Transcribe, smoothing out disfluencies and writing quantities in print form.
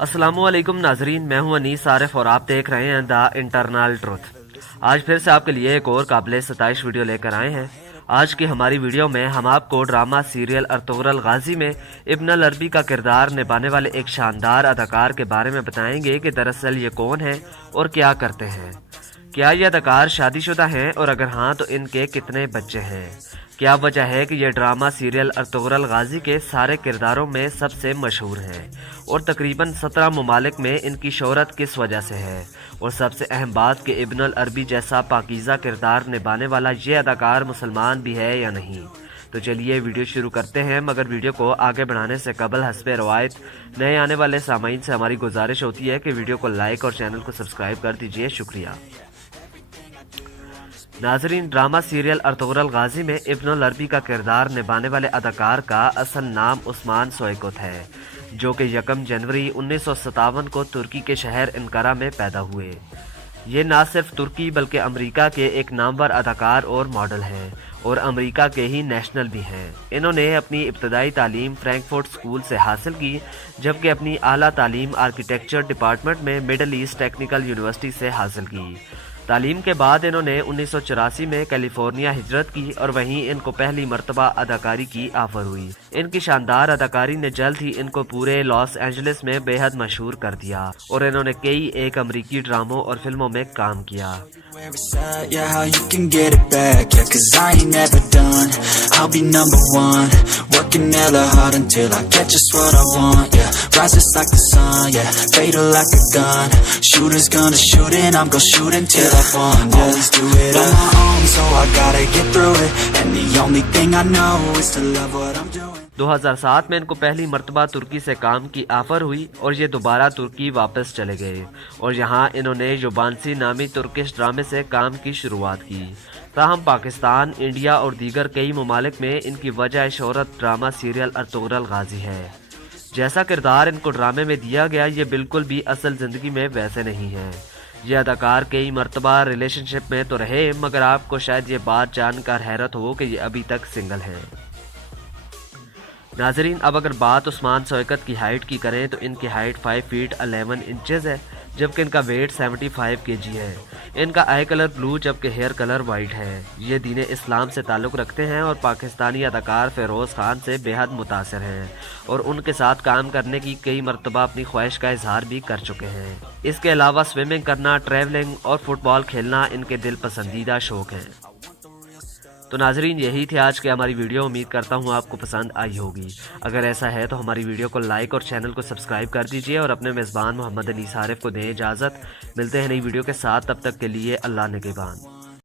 अस्सलाम वालेकुम नाजरीन, मैं हूं अनीस आरिफ और आप देख रहे हैं द इंटरनल ट्रुथ। आज फिर से आपके लिए एक और काबिल सताइश वीडियो लेकर आए हैं। आज की हमारी वीडियो में हम आपको ड्रामा सीरियल अर्तुगरुल गाजी में इब्न अल अरबी का किरदार निभाने वाले एक शानदार अदाकार के बारे में बताएंगे कि दरअसल ये कौन है और क्या करते हैं। क्या ये अदाकार शादीशुदा हैं और अगर हाँ तो इनके कितने बच्चे हैं। क्या वजह है कि ये ड्रामा सीरियल अर्तुगरुल गाजी के सारे किरदारों में सबसे मशहूर है और तकरीबन 17 ममालिक में इनकी शोहरत किस वजह से है। और सबसे अहम बात कि इब्न अल अरबी जैसा पाकीज़ा किरदार निभाने वाला ये अदाकार मुसलमान भी है या नहीं। तो चलिए वीडियो शुरू करते हैं, मगर वीडियो को आगे बढ़ाने से कबल हस्बे रवायत नए आने वाले सामाईन से हमारी गुजारिश होती है कि वीडियो को लाइक और चैनल को सब्सक्राइब कर दीजिए। शुक्रिया। नाजरीन, ड्रामा सीरियल अर्तुगरुल गाजी में इब्न अल अरबी का किरदार निभाने वाले अदाकार का असल नाम उस्मान सोइकुत है, जो कि 1 जनवरी 1957 को तुर्की के शहर अंकारा में पैदा हुए। ये ना सिर्फ तुर्की बल्कि अमेरिका के एक नामवर अदाकार और मॉडल हैं और अमेरिका के ही नेशनल भी हैं। इन्होंने अपनी इब्तदाई तालीम फ्रैंकफर्ट स्कूल से हासिल की, जबकि अपनी आला तालीम आर्किटेक्चर डिपार्टमेंट में मिडल ईस्ट टेक्निकल यूनिवर्सिटी से हासिल की। तालीम के बाद इन्होंने 1984 में कैलिफोर्निया हिजरत की और वहीं इनको पहली मर्तबा अदाकारी की ऑफर हुई। इनकी शानदार अदाकारी ने जल्द ही इनको पूरे लॉस एंजलिस में बेहद मशहूर कर दिया और इन्होंने कई एक अमेरिकी ड्रामों और फिल्मों में काम किया। Always do it on my own, so I gotta get through it. And the only thing I know is to love what I'm doing. 2007 में इनको पहली मर्तबा तुर्की से काम की ऑफर हुई और ये दोबारा तुर्की वापस चले गए और यहाँ इन्होंने युबानसी नामी तुर्किश ड्रामे से काम की शुरुआत की। ताहम पाकिस्तान, इंडिया और दीगर कई ममालिक में इनकी वजह शोहरत ड्रामा सीरियल अर्तुगरुल गाजी है। जैसा किरदार इनको ड्रामे में दिया गया ये बिल्कुल भी असल ज़िंदगी में वैसे नहीं है। ये अदाकार कई मर्तबा रिलेशनशिप में तो रहे, मगर आपको शायद ये बात जानकर हैरत हो कि ये अभी तक सिंगल हैं। नाजरीन, अब अगर बात उस्मान सोइकुत की हाइट की करें तो इनकी हाइट 5 फीट 11 इंचेस है, जबकि इनका वेट 75 kg है। इनका आई कलर ब्लू जबकि हेयर कलर वाइट है। ये दीन इस्लाम से ताल्लुक़ रखते हैं और पाकिस्तानी अदाकार फेरोज़ खान से बेहद मुतासिर हैं और उनके साथ काम करने की कई मरतबा अपनी ख्वाहिश का इजहार भी कर चुके हैं। इसके अलावा स्विमिंग करना, ट्रैवलिंग और फुटबॉल खेलना इनके दिल पसंदीदा शौक़ हैं। तो नाजरीन, यही थी आज की हमारी वीडियो। उम्मीद करता हूँ आपको पसंद आई होगी। अगर ऐसा है तो हमारी वीडियो को लाइक और चैनल को सब्सक्राइब कर दीजिए और अपने मेज़बान मोहम्मद अनीस आरिफ को दें इजाज़त। मिलते हैं नई वीडियो के साथ, तब तक के लिए अल्लाह निगहबान।